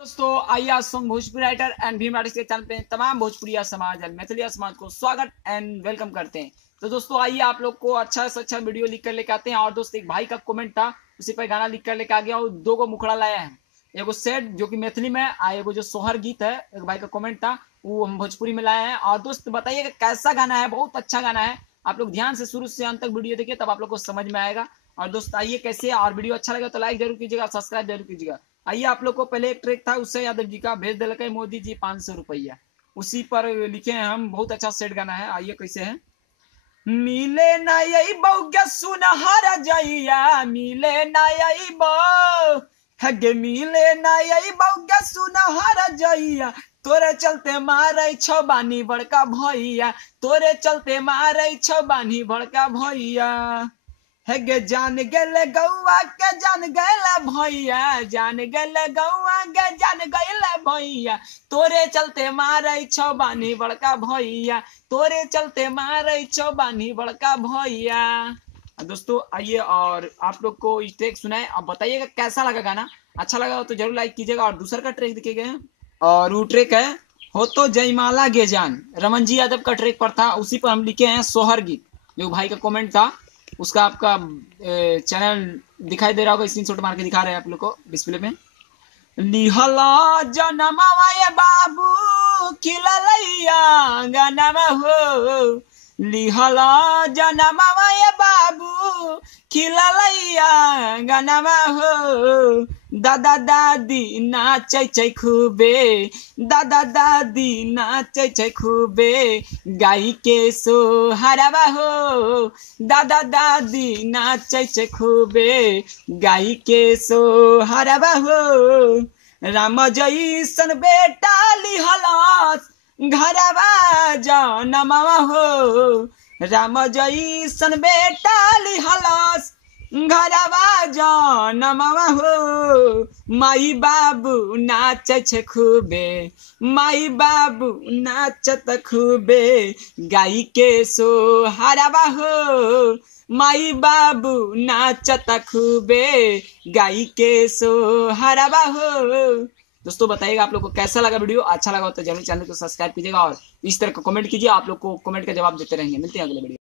दोस्तों आइए आज संग Bhojpuri writer and Bhim artist के चैनल पे तमाम भोजपुरिया समाज एंड मैथिली समाज को स्वागत एंड वेलकम करते हैं। तो दोस्तों आइए आप लोग को अच्छा से अच्छा वीडियो लिख कर लेके आते हैं। और दोस्त एक भाई का कमेंट था, उसी पर गाना लिख कर लेके आ गया और दो को मुखड़ा लाया है। एगो सेट जो कि मैथिली में, एगो जो सोहर गीत है, एक भाई का कमेंट था वो हम भोजपुरी में लाए हैं। और दोस्त बताइएगा कैसा गाना है, बहुत अच्छा गाना है। आप लोग ध्यान से शुरू से अंत तक वीडियो देखिए, तब आप लोग को समझ में आएगा। और दोस्त आइए कैसे, और वीडियो अच्छा लगे तो लाइक जरूर कीजिएगा, सब्सक्राइब जरूर कीजिएगा। आइए आप लोग को पहले एक ट्रैक था उससे यादव जी का, भेज दिल मोदी जी 500 रुपया, उसी पर लिखे हैं हम। बहुत अच्छा सेट गाना है। आइए कैसे है। मिले ना यही बउगे सुनहरा जइया, मिले ना यही बउ हगे, मिले ना यही बउगे सुनहरा जइया, तोरे चलते मारे छो बानी बड़का भैया, तोरे चलते मारे छो बानी बड़का भैया। हेगे जान गेले गौआ के जान गेले भैया, जान गेले गौआ के जान गेले भैया, तोरे चलते मारे छो बानी बड़का भैया, तोरे चलते मारे छो बानी बड़का भैया। दोस्तों आइए और आप लोग को ये ट्रैक सुनाए, अब बताइएगा कैसा लगा गाना। अच्छा लगा तो जरूर लाइक कीजिएगा। और दूसरा का ट्रैक दिखेगा, और वो ट्रैक है हो तो जयमाला गे जान, रमन जी यादव का ट्रैक पर था, उसी पर हम लिखे हैं सोहर गीत। जो भाई का कमेंट था उसका आपका चैनल दिखाई दे रहा होगा, स्क्रीनशॉट मार के दिखा रहे हैं आप लोग को डिस्प्ले में। लिहला जनमवा ये बाबू खिललैया गनमा हो, लिहला जनमवा ये बाबू खिललैया गनमा हो, दादा दादी नाचै छै खूबे, दादा दादी नाचै छै खूबे, गाई के सोहरवा हो, दादा दादी नाचै छै खूबे, गाई के सोहरवा हो। राम जैसन बेटा लिहलस घरवा जनमवा हो, राम जैसन बेटा लिहलस घरवा जनमवा हो, माई बाबू नाचै छै खूबे, माई बाबू नाचत खूबे, गाई के सोहरवा हो, माई बाबू नाचत खूबे, गाई के सोहरवा हो। दोस्तों बताइएगा आप लोग को कैसा लगा वीडियो। अच्छा लगा तो जरूर चैनल को सब्सक्राइब कीजिएगा और इस तरह का कमेंट कीजिए। आप लोग को कमेंट का जवाब देते रहेंगे। मिलते हैं अगले वीडियो।